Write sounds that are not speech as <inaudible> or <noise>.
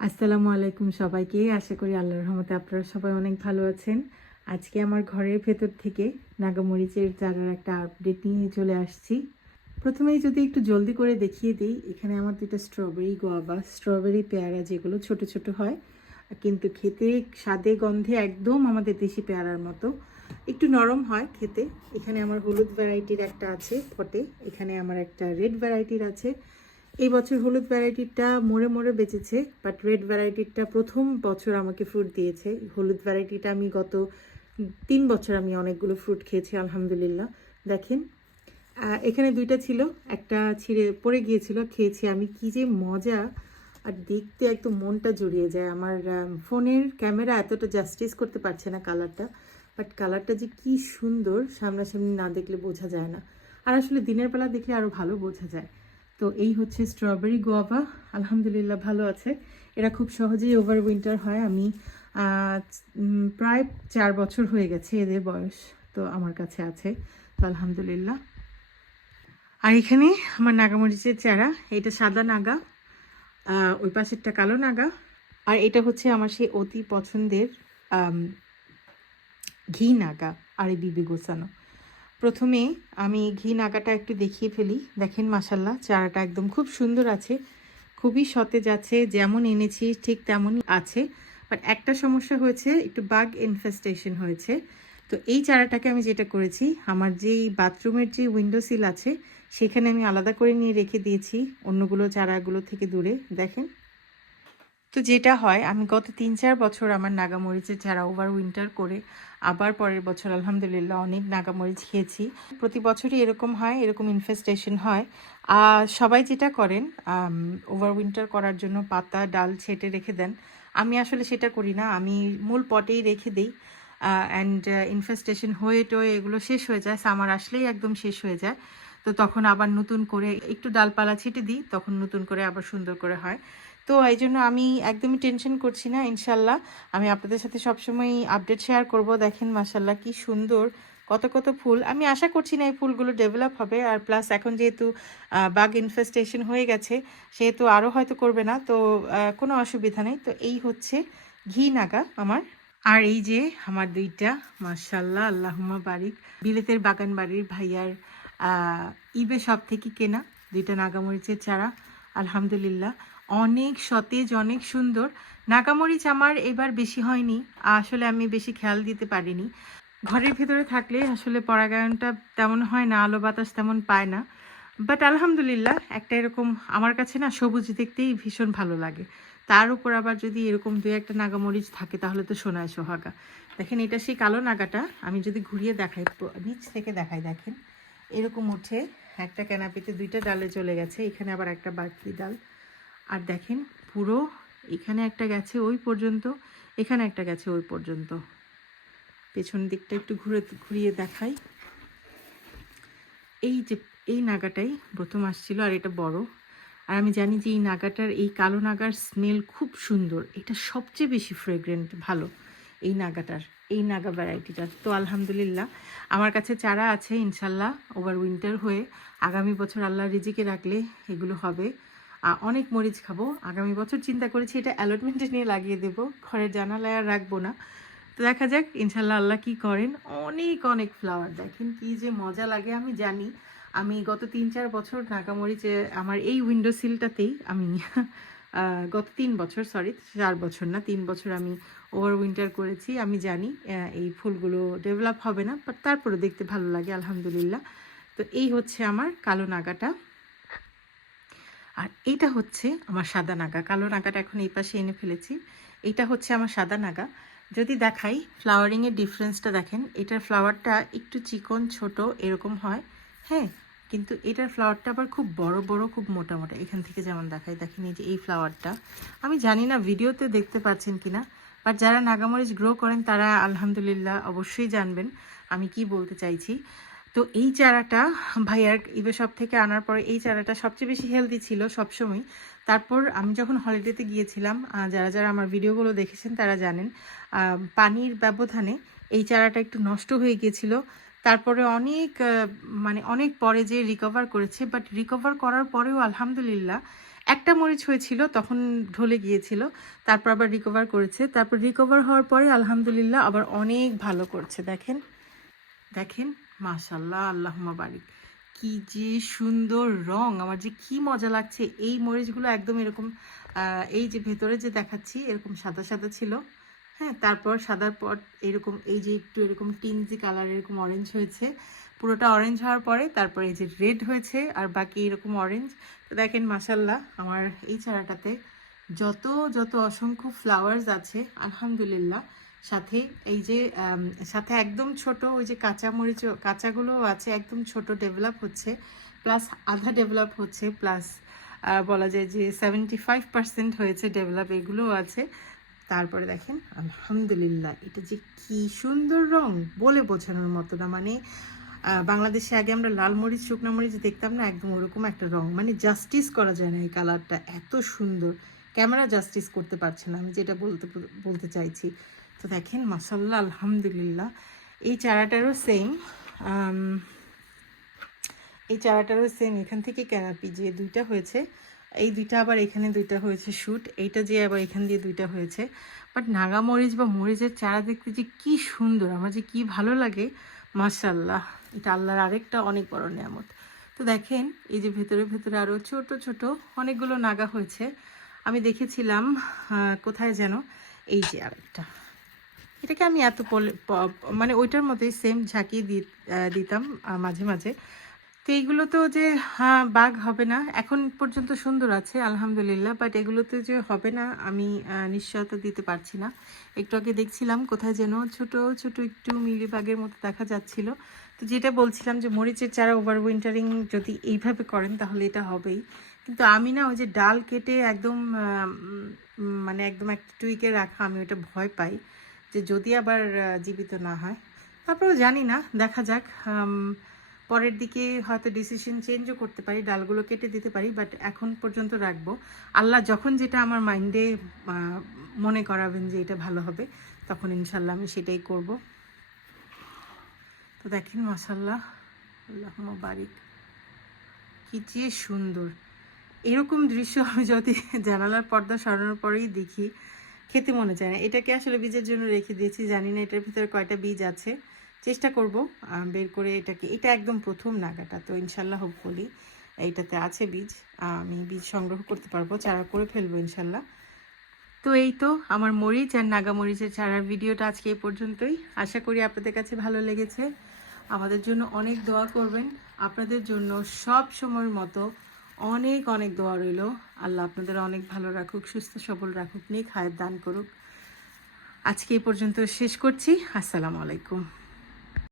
আসসালামু আলাইকুম সবাইকে। আশা করি আল্লাহর রহমতে আপনারা সবাই অনেক ভালো আছেন। আজকে আমার ঘরের ভেতর থেকে নাগামরিচের চারার একটা আপডেট নিয়ে চলে আসছি। প্রথমেই যদি একটু জলদি করে দেখিয়ে দিই, এখানে আমার দুটো স্ট্রবেরি গোয়াবা স্ট্রবেরি পেয়ারা যেগুলো ছোট ছোট হয়, কিন্তু খেতে স্বাদে, গন্ধে একদম আমাদের দেশি পেয়ারার মতো। একটু নরম হয় খেতে। এখানে আমার হলুদ ভ্যারাইটির একটা আছে ফটে এখানে আমার একটা রেড ভ্যারাইটির আছে। এই বছর হলুদ ভ্যারাইটিটা মোড়ে মোড়ে বেঁচেছে বাট রেড ভ্যারাইটিটা প্রথম বছর আমাকে ফ্রুট দিয়েছে। হলুদ ভ্যারাইটিটা আমি গত তিন বছর আমি অনেকগুলো ফ্রুট খেয়েছি, আলহামদুলিল্লাহ। দেখেন এখানে দুইটা ছিল, একটা ছিঁড়ে পড়ে গিয়েছিল, খেয়েছি আমি। কি যে মজা! আর দেখতে একদম মনটা জুড়িয়ে যায়। আমার ফোনের ক্যামেরা এতটা জাস্টিস করতে পারছে না কালারটা বাট কালারটা যে কি সুন্দর, সামনাসামনি না দেখলে বোঝা যায় না। আর আসলে দিনের বেলা দেখলে আরও ভালো বোঝা যায়। তো এই হচ্ছে স্ট্রবেরি গোয়াভা। আলহামদুলিল্লাহ ভালো আছে। এরা খুব সহজেই ওভার উইন্টার হয়। আমি প্রায় চার বছর হয়ে গেছে এদের বয়স তো আমার কাছে আছে। তো আলহামদুলিল্লাহ। আর এখানে আমার নাগামরিচের চারা। এটা সাদা নাগা ওই পাশেরটা কালো নাগা। আর এটা হচ্ছে আমার সেই অতি পছন্দের ঘি নাগা, আর এই বিবি গোছানো প্রথমে আমি ঘি নাগাটা একটু দেখিয়ে ফেলি। দেখেন মাসাল্লাহ চারাটা একদম খুব সুন্দর আছে, খুবই সতেজ আছে, যেমন এনেছি ঠিক তেমনই আছে। বাট একটা সমস্যা হয়েছে, একটু বাগ ইনফেস্টেশন হয়েছে। তো এই চারাটাকে আমি যেটা করেছি, আমার যেই বাথরুমের যে উইন্ডো সিল আছে, সেখানে আমি আলাদা করে নিয়ে রেখে দিয়েছি অন্যগুলো চারাগুলো থেকে দূরে। দেখেন তো যেটা হয়, আমি গত তিন চার বছর আমার নাগামরিচের চারা ওভার উইন্টার করে, আবার পরের বছর আলহামদুলিল্লাহ অনেক নাগামরিচ খেয়েছি। প্রতি বছরই এরকম হয়, এরকম ইনফেস্টেশন হয়। আর সবাই যেটা করেন ওভার উইন্টার করার জন্য পাতা, ডাল ছেটে রেখে দেন। আমি আসলে সেটা করি না, আমি মূল পটেই রেখে দিই। অ্যান্ড ইনফেস্টেশন হয়ে টয়ে এগুলো শেষ হয়ে যায় সামার আসলেই একদম শেষ হয়ে যায়। তো তখন আবার নতুন করে একটু ডালপালা ছিটে দিই, তখন নতুন করে আবার সুন্দর করে হয়। তো এই জন্য আমি একদমই টেনশন করছি না, ইনশাল্লাহ। আমি আপনাদের সাথে সবসময় আপডেট শেয়ার করব। দেখেন মাসাল্লাহ কি সুন্দর, কত কত ফুল। আমি আশা করছি না এই ফুলগুলো ডেভেলপ হবে। আর প্লাস এখন যেহেতু বাগ ইনফেস্টেশন হয়ে গেছে, সেহেতু আরও হয়তো করবে না। তো কোনো অসুবিধা নেই। তো এই হচ্ছে ঘি নাগা আমার। আর এই যে আমার দুইটা মার্শাল্লাহ আল্লাহমা বারিক। বিলেতের বাগান বাড়ির ভাইয়ার ইবে সব থেকে কেনা। দুইটা নাগামরিচের চারা, আলহামদুলিল্লাহ। অনেক সতেজ, অনেক সুন্দর। নাগামরিচ আমার এবার বেশি হয়নি। আসলে আমি বেশি খেয়াল দিতে পারিনি। ঘরের ভিতরে থাকলে আসলে পরাগায়নটা তেমন হয় না, আলো বাতাস তেমন পায় না। বাট আলহামদুলিল্লাহ, একটা এরকম আমার কাছে না সবুজ দেখতেই ভীষণ ভালো লাগে। তার উপর আবার যদি এরকম দু একটা নাগামরিচ থাকে, তাহলে তো সোনায় সোহাগা। দেখেন, এটা সেই কালো নাগাটা। আমি যদি ঘুরিয়ে দেখাই, নিচ থেকে দেখাই, দেখেন। এরকম উঠে একটা ক্যানাপিতে দুইটা ডালে চলে গেছে। এখানে আবার একটা বাড়তি ডাল। আর দেখেন পুরো এখানে একটা গেছে ওই পর্যন্ত, এখানে একটা গেছে ওই পর্যন্ত। পেছন দিকটা একটু ঘুরে, ঘুরিয়ে দেখাই। এই যে, এই নাগাটাই প্রথম আসছিল আর এটা বড়। আর আমি জানি যে এই নাগাটার, এই কালো নাগার স্মেল খুব সুন্দর। এটা সবচেয়ে বেশি ফ্রেগ্রেন্ট ভালো এই নাগাটার, এই নাগা ভ্যারাইটিটার তো আলহামদুলিল্লাহ, আমার কাছে চারা আছে ইনশাল্লাহ ওভার উইন্টার হয়ে। আগামী বছর আল্লাহ রিজিকে রাখলে এগুলো হবে। অনেক মরিচ খাব। আগামী বছর চিন্তা করেছি এটা অ্যালটমেন্টে নিয়ে লাগিয়ে দেবো। ঘরের জানালায় আর রাখব না। তো দেখা যাক ইনশাল্লাহ আল্লাহ কি করেন। অনেক অনেক ফ্লাওয়ার দেখেন, কি যে মজা লাগে, আমি জানি। আমি গত তিন, চার বছর নাগামরিচে আমার এই উইন্ডো সিলটাতেই আমি গত তিন বছর সরি চার বছর না, তিন বছর আমি ওভার উইন্টার করেছি, আমি জানি এই ফুলগুলো ডেভেলপ হবে না বাট তারপরে দেখতে ভালো লাগে, আলহামদুলিল্লাহ। তো এই হচ্ছে আমার কালো নাগাটা। আর এইটা হচ্ছে আমার সাদা নাগা। কালো নাগাটা এখন এই পাশে এনে ফেলেছি। এইটা হচ্ছে আমার সাদা নাগা। যদি দেখাই ফ্লাওয়ারিংয়ের ডিফারেন্সটা দেখেন, এটার ফ্লাওয়ারটা একটু চিকন, ছোট, এরকম হয়। হ্যাঁ কিন্তু এটার ফ্লাওয়ারটা আবার খুব বড় বড়, খুব মোটা মোটা। এখান থেকে যেমন দেখায় দেখেন এই যে এই ফ্লাওয়ারটা আমি জানি না ভিডিওতে দেখতে পাচ্ছেন কিনা বাট যারা নাগামরিচ গ্রো করেন, তারা আলহামদুলিল্লাহ অবশ্যই জানবেন। আমি কি বলতে চাইছি? তো এই চারাটা ভাইয়ার ইবে সব থেকে আনার পরে এই চারাটা সবচেয়ে বেশি হেলদি ছিল সবসময়। তারপর আমি যখন হলিডেতে গিয়েছিলাম যারা যারা আমার ভিডিওগুলো দেখেছেন তারা জানেন পানির ব্যবধানে এই চারাটা একটু নষ্ট হয়ে গিয়েছিল। তারপরে অনেক মানে অনেক পরে যে রিকভার করেছে বাট রিকভার করার পরেও আলহামদুলিল্লাহ একটা মরিচ হয়েছিল, তখন ঢলে গিয়েছিল, তারপর আবার রিকভার করেছে। তারপর রিকভার হওয়ার পরে আলহামদুলিল্লাহ আবার অনেক ভালো করছে, দেখেন। দেখেন মাশাল্লাহ আল্লাহ বারিক। কি যে সুন্দর রং, আমার যে কি মজা লাগছে। এই মরিচগুলো একদম এরকম এই যে ভেতরে যে দেখাচ্ছি, এরকম সাদা সাদা ছিল। হ্যাঁ তারপর সাদার পর এরকম, এই যে একটু এরকম টিনজি কালার, এরকম অরেঞ্জ হয়েছে। পুরোটা অরেঞ্জ হওয়ার পরে তারপর এই যে রেড হয়েছে, আর বাকি এরকম অরেঞ্জ তো দেখেন মাসাল্লাহ আমার এই চারাটাতে যত যত অসংখ্য ফ্লাওয়ার্স আছে, আলহামদুলিল্লাহ সাথে এই যে সাথে একদম ছোট ওই যে কাঁচা মরিচ কাঁচাগুলোও আছে একদম ছোট ডেভেলপ হচ্ছে প্লাস আধা ডেভেলপ হচ্ছে প্লাস বলা যায় যে সেভেন্টি ফাইভ পার্সেন্ট হয়েছে ডেভেলপ এগুলোও আছে। তারপরে দেখেন, আলহামদুলিল্লাহ, এটা যে কি সুন্দর রং, বলে বোঝানোর মতো না। মানে বাংলাদেশে আগে আমরা লাল মরিচ, শুকনো মরিচ দেখতাম না, একদম ওরকম একটা রং। মানে জাস্টিস করা যায় না এই কালারটা এত সুন্দর। ক্যামেরা জাস্টিস করতে পারছে না, আমি যেটা বলতে বলতে চাইছি। দেখেন মাসাল্লাহ আলহামদুলিল্লাহ। এই চারাটারও সেম এই চারাটারও সেম এখান থেকে ক্যানাপি যে দুইটা হয়েছে। এই দুইটা আবার এখানে দুইটা হয়েছে শ্যুট এইটা যে আবার এখান দিয়ে দুইটা হয়েছে। বাট নাগা মরিচ বা মরিচের চারা দেখতে যে কি সুন্দর, আমার যে কি ভালো লাগে মাশাল্লাহ এটা আল্লাহর আরেকটা অনেক বড় নিয়ামত। তো দেখেন, এই যে ভেতরে ভেতরে আরও ছোট ছোট অনেকগুলো নাগা হয়েছে। আমি দেখেছিলাম কোথায় যেন? এই যে আরেকটা। এটাকে আমি এত মানে ওইটার মতোই সেম ঝাঁকিয়ে দিতাম মাঝে মাঝে। তো এইগুলো তো যে হ্যাঁ বাঘ হবে না, এখন পর্যন্ত সুন্দর আছে, আলহামদুলিল্লাহ বাট এগুলোতে যে হবে না, আমি নিশ্চয়তা দিতে পারছি না। একটু আগে দেখছিলাম কোথায় যেন ছোট ছোট একটু মিলি বাঘের মতো দেখা যাচ্ছিল। তো যেটা বলছিলাম যে, মরিচের চারা ওভার উইন্টারিং যদি এইভাবে করেন, তাহলে এটা হবেই। কিন্তু আমি না, ওই যে ডাল কেটে একদম মানে একদম একটা টুইকে রাখা, আমি ওটা ভয় পাই। যে যদি আবার জীবিত না হয়, তারপরেও জানি না, দেখা যাক পরের দিকে হয়তো ডিসিশন চেঞ্জও করতে পারি, ডালগুলো কেটে দিতে পারি বাট এখন পর্যন্ত রাখব। আল্লাহ যখন যেটা আমার মাইন্ডে মনে করাবেন যে এটা ভালো হবে, তখন ইনশাল্লাহ আমি সেটাই করব। তো দেখেন মাসাল্লাহ আল্লাহ বারিক কি যে সুন্দর। এরকম দৃশ্য আমি যদি <laughs> জানালার পর্দা সরানোর পরেই দেখি খেতে মনে চায় না। এটাকে আসলে বীজের জন্য রেখে দিয়েছি। জানি না এটার ভিতরে কয়টা বীজ আছে। চেষ্টা করব বের করে এটাকে। এটা একদম প্রথম নাগাটা, তো ইনশাল্লাহ হোপফুলি এইটাতে আছে বীজ। আমি বীজ সংগ্রহ করতে পারব, চারা করে ফেলব ইনশাল্লাহ। তো এই তো আমার মরিচ আর নাগা মরিচের চারার ভিডিওটা আজকে এই পর্যন্তই। আশা করি আপনাদের কাছে ভালো লেগেছে। আমাদের জন্য অনেক দোয়া করবেন। আপনাদের জন্য সব সময়ের মতো অনেক অনেক দোয়া রইল। আল্লাহ আপনাদের অনেক ভালো রাখুক, সুস্থ, সবল রাখুক নিয়ে খায়ের দান করুক। আজকে এই পর্যন্ত শেষ করছি। আসসালামু আলাইকুম।